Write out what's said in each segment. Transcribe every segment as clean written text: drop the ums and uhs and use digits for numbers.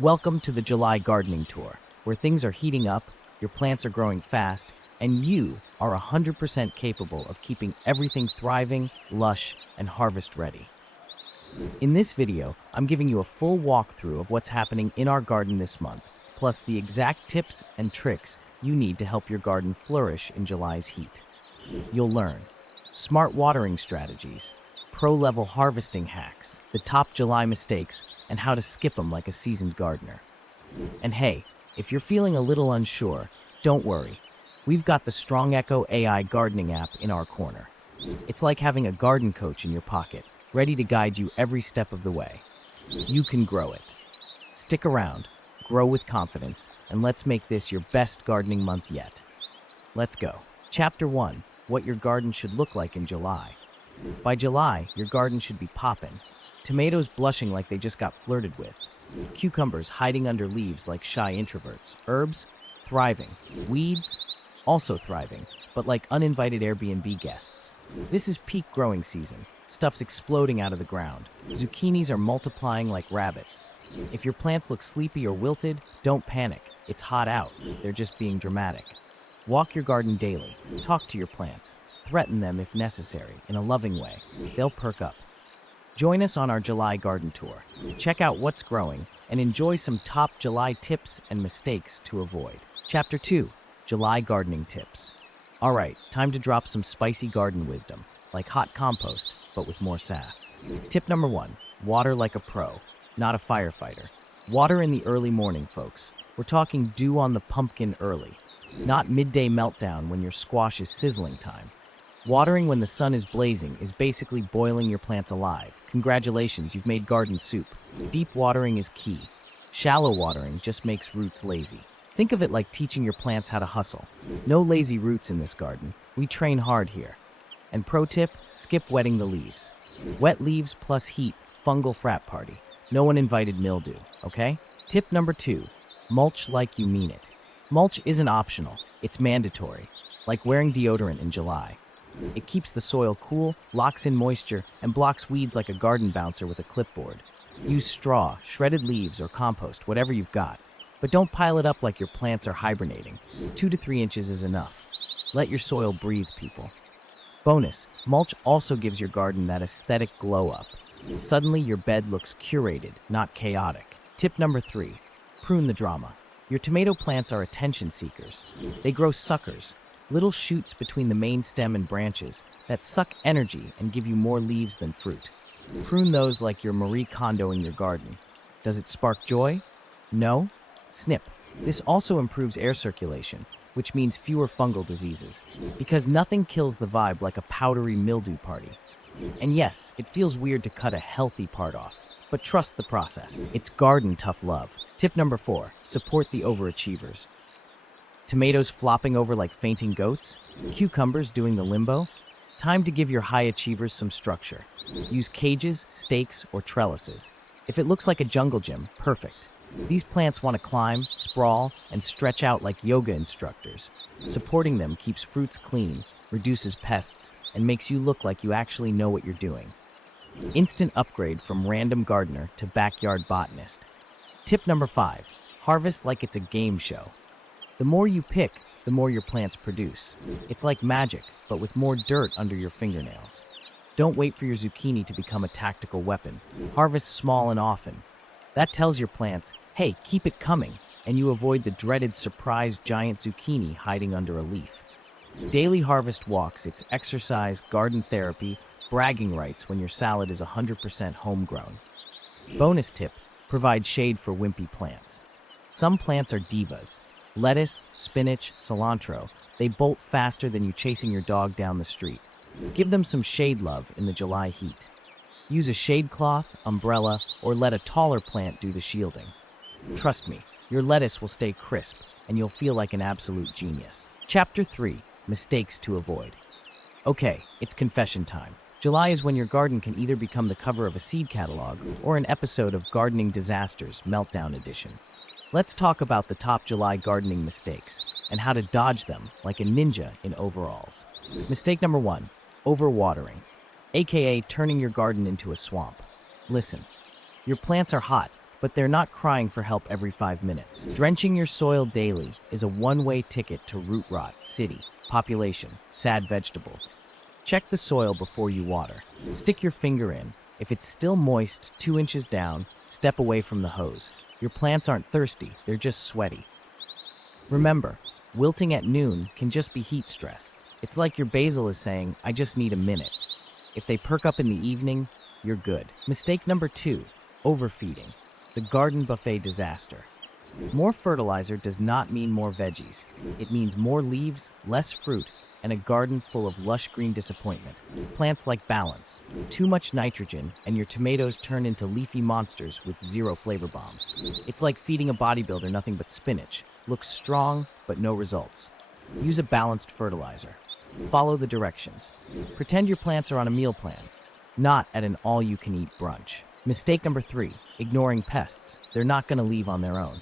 Welcome to the July gardening tour, where things are heating up, your plants are growing fast, and you are 100% capable of keeping everything thriving, lush, and harvest ready. In this video, I'm giving you a full walkthrough of what's happening in our garden this month, plus the exact tips and tricks you need to help your garden flourish in July's heat. You'll learn smart watering strategies, pro-level harvesting hacks, the top July mistakes, and how to skip them like a seasoned gardener. And hey, if you're feeling a little unsure, don't worry. We've got the StrongEcho AI Gardening App in our corner. It's like having a garden coach in your pocket, ready to guide you every step of the way. You can grow it. Stick around, grow with confidence, and let's make this your best gardening month yet. Let's go. Chapter 1. What your garden should look like in July. By July, your garden should be poppin'. Tomatoes blushing like they just got flirted with. Cucumbers hiding under leaves like shy introverts. Herbs, thriving. Weeds, also thriving, but like uninvited Airbnb guests. This is peak growing season. Stuff's exploding out of the ground. Zucchinis are multiplying like rabbits. If your plants look sleepy or wilted, don't panic. It's hot out. They're just being dramatic. Walk your garden daily. Talk to your plants. Threaten them if necessary, in a loving way. They'll perk up. Join us on our July garden tour. Check out what's growing and enjoy some top July tips and mistakes to avoid. Chapter 2. July gardening tips. Alright, time to drop some spicy garden wisdom, like hot compost, but with more sass. Tip number 1. Water like a pro, not a firefighter. Water in the early morning, folks. We're talking dew on the pumpkin early, not midday meltdown when your squash is sizzling time. Watering when the sun is blazing is basically boiling your plants alive. Congratulations, you've made garden soup. Deep watering is key. Shallow watering just makes roots lazy. Think of it like teaching your plants how to hustle. No lazy roots in this garden. We train hard here. And pro tip, skip wetting the leaves. Wet leaves plus heat, fungal frat party. No one invited mildew, okay? Tip number 2, mulch like you mean it. Mulch isn't optional, it's mandatory, like wearing deodorant in July. It keeps the soil cool, locks in moisture, and blocks weeds like a garden bouncer with a clipboard. Use straw, shredded leaves, or compost, whatever you've got. But don't pile it up like your plants are hibernating. 2 to 3 inches is enough. Let your soil breathe, people. Bonus, mulch also gives your garden that aesthetic glow up. Suddenly your bed looks curated, not chaotic. Tip number 3, prune the drama. Your tomato plants are attention seekers. They grow suckers, little shoots between the main stem and branches that suck energy and give you more leaves than fruit. Prune those like you're Marie Kondoing your garden. Does it spark joy? No? Snip. This also improves air circulation, which means fewer fungal diseases, because nothing kills the vibe like a powdery mildew party. And yes, it feels weird to cut a healthy part off, but trust the process. It's garden tough love. Tip number 4, support the overachievers. Tomatoes flopping over like fainting goats? Cucumbers doing the limbo? Time to give your high achievers some structure. Use cages, stakes, or trellises. If it looks like a jungle gym, perfect. These plants want to climb, sprawl, and stretch out like yoga instructors. Supporting them keeps fruits clean, reduces pests, and makes you look like you actually know what you're doing. Instant upgrade from random gardener to backyard botanist. Tip number 5, harvest like it's a game show. The more you pick, the more your plants produce. It's like magic, but with more dirt under your fingernails. Don't wait for your zucchini to become a tactical weapon. Harvest small and often. That tells your plants, hey, keep it coming, and you avoid the dreaded surprise giant zucchini hiding under a leaf. Daily harvest walks, it's exercise, garden therapy, bragging rights when your salad is 100% homegrown. Bonus tip, provide shade for wimpy plants. Some plants are divas. Lettuce, spinach, cilantro, they bolt faster than you chasing your dog down the street. Give them some shade love in the July heat. Use a shade cloth, umbrella, or let a taller plant do the shielding. Trust me, your lettuce will stay crisp, and you'll feel like an absolute genius. Chapter 3, mistakes to avoid. Okay, it's confession time. July is when your garden can either become the cover of a seed catalog or an episode of Gardening Disasters Meltdown Edition. Let's talk about the top July gardening mistakes and how to dodge them like a ninja in overalls. Mistake number 1, overwatering, aka turning your garden into a swamp. Listen, your plants are hot, but they're not crying for help every 5 minutes. Drenching your soil daily is a one-way ticket to root rot, city, population, sad vegetables. Check the soil before you water. Stick your finger in. If it's still moist, 2 inches down, step away from the hose. Your plants aren't thirsty, they're just sweaty. Remember, wilting at noon can just be heat stress. It's like your basil is saying, I just need a minute. If they perk up in the evening, you're good. Mistake number 2, overfeeding. The garden buffet disaster. More fertilizer does not mean more veggies. It means more leaves, less fruit, and a garden full of lush green disappointment. Plants like balance. Too much nitrogen, and your tomatoes turn into leafy monsters with 0 flavor bombs. It's like feeding a bodybuilder nothing but spinach. Looks strong, but no results. Use a balanced fertilizer. Follow the directions. Pretend your plants are on a meal plan, not at an all-you-can-eat brunch. Mistake number 3, ignoring pests. They're not going to leave on their own.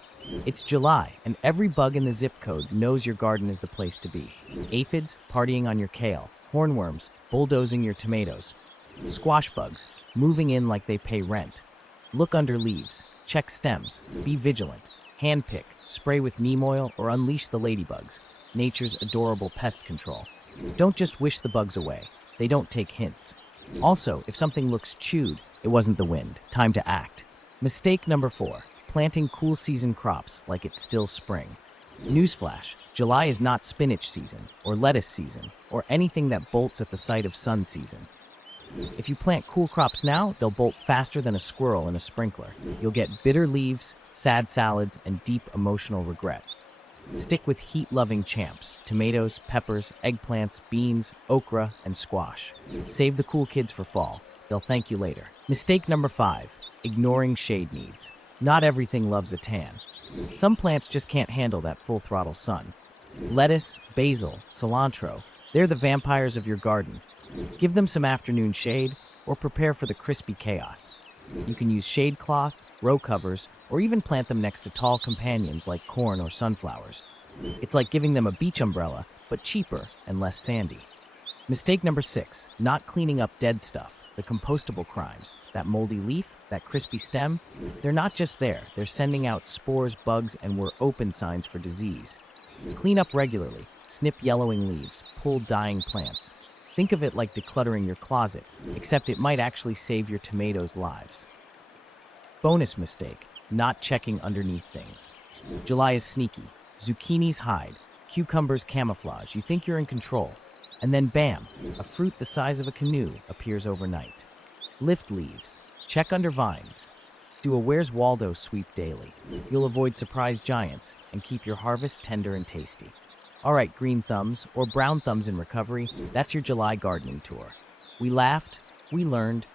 It's July, and every bug in the zip code knows your garden is the place to be. Aphids partying on your kale, hornworms bulldozing your tomatoes, squash bugs moving in like they pay rent. Look under leaves, check stems, be vigilant, handpick, spray with neem oil, or unleash the ladybugs, nature's adorable pest control. Don't just wish the bugs away. They don't take hints. Also, if something looks chewed, it wasn't the wind. Time to act. Mistake number 4, planting cool season crops like it's still spring. Newsflash, July is not spinach season, or lettuce season, or anything that bolts at the sight of sun season. If you plant cool crops now, they'll bolt faster than a squirrel in a sprinkler. You'll get bitter leaves, sad salads, and deep emotional regret. Stick with heat-loving champs: tomatoes, peppers, eggplants, beans, okra, and squash. Save the cool kids for fall. They'll thank you later. Mistake number 5, ignoring shade needs. Not everything loves a tan. Some plants just can't handle that full-throttle sun. Lettuce, basil, cilantro, they're the vampires of your garden. Give them some afternoon shade, or prepare for the crispy chaos. You can use shade cloth, row covers, or even plant them next to tall companions like corn or sunflowers. It's like giving them a beach umbrella, but cheaper and less sandy. Mistake number 6, not cleaning up dead stuff, the compostable crimes. That moldy leaf, that crispy stem, they're not just there, they're sending out spores, bugs, and we're open signs for disease. Clean up regularly, snip yellowing leaves, pull dying plants. Think of it like decluttering your closet, except it might actually save your tomatoes' lives. Bonus mistake, not checking underneath things. July is sneaky. Zucchinis hide, cucumbers camouflage. You think you're in control. And then bam, a fruit the size of a canoe appears overnight. Lift leaves, check under vines. Do a Where's Waldo sweep daily. You'll avoid surprise giants and keep your harvest tender and tasty. All right, green thumbs or brown thumbs in recovery, that's your July gardening tour. We laughed, we learned,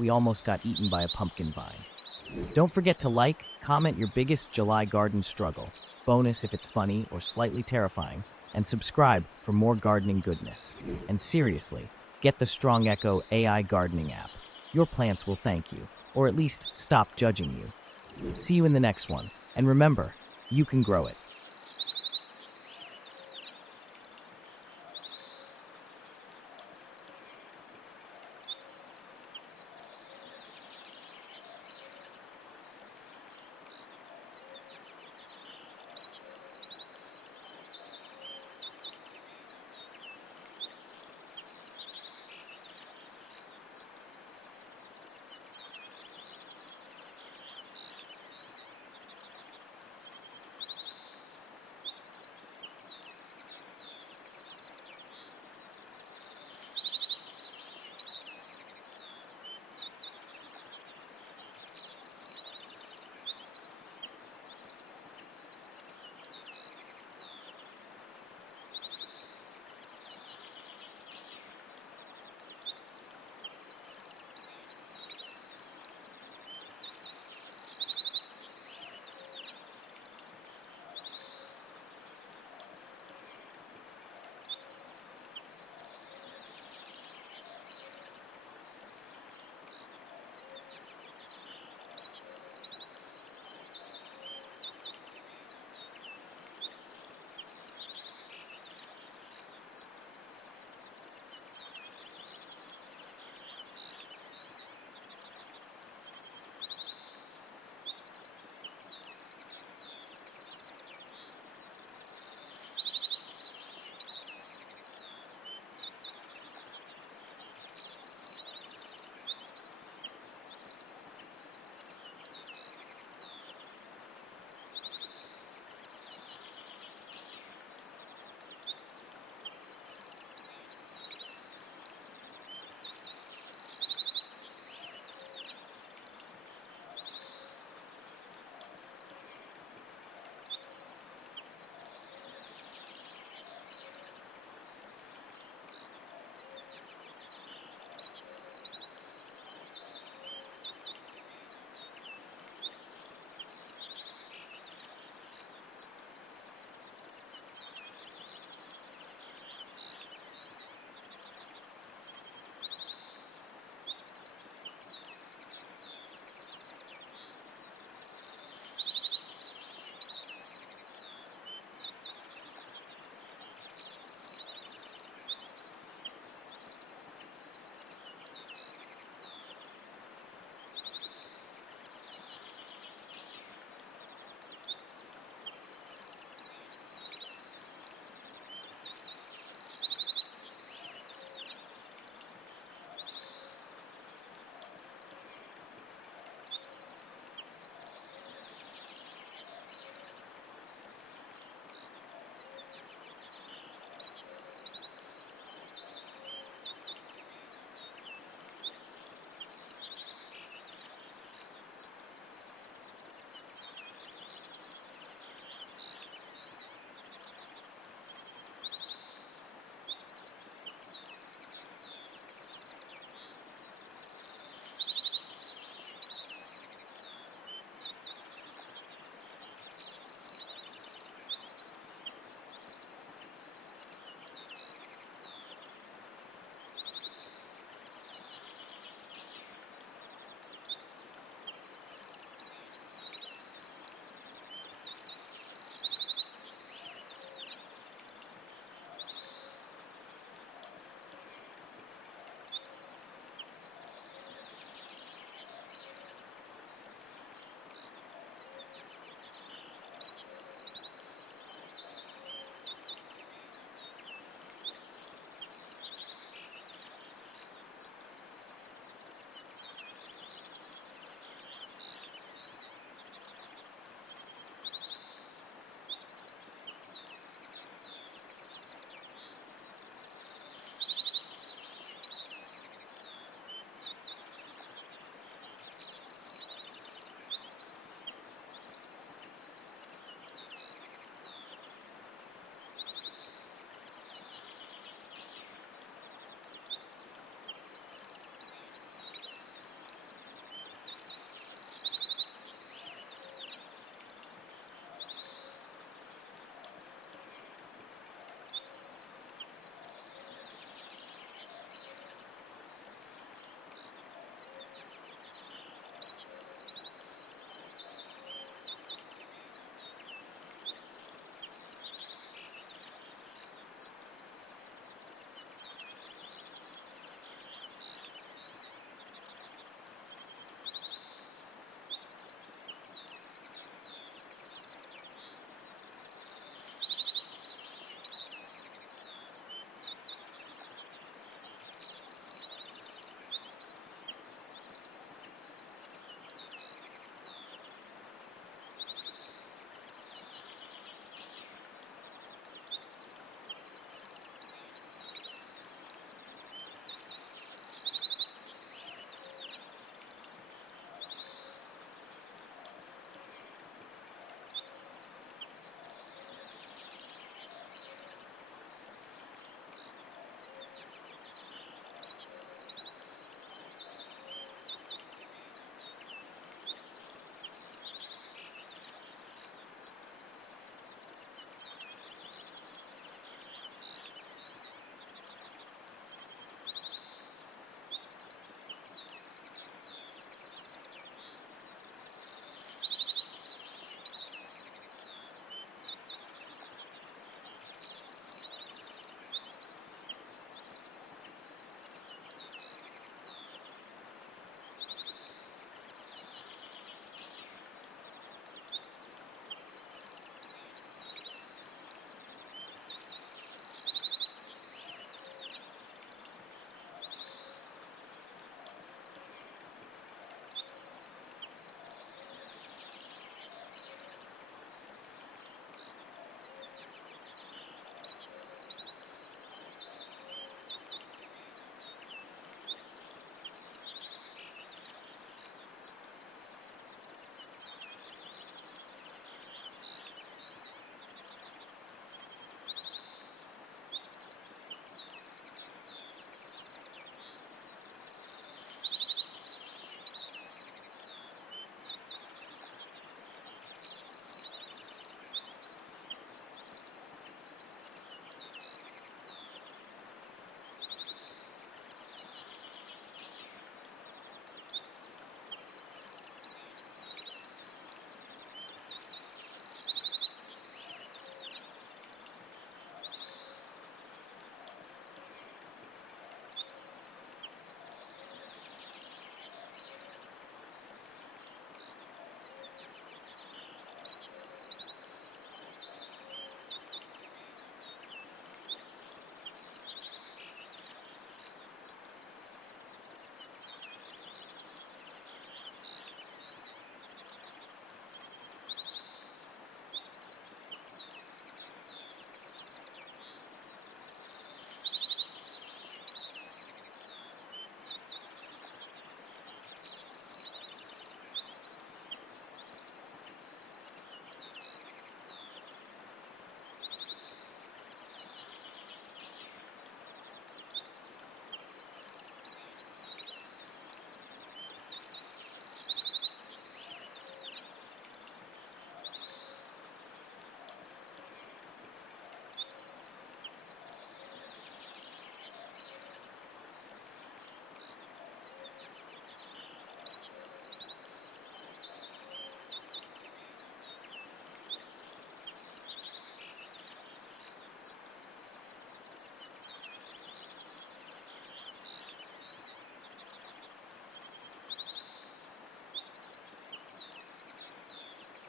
we almost got eaten by a pumpkin vine. Don't forget to like, comment your biggest July garden struggle, bonus if it's funny or slightly terrifying, and subscribe for more gardening goodness. And seriously, get the StrongEcho AI Gardening App. Your plants will thank you, or at least stop judging you. See you in the next one, and remember, you can grow it.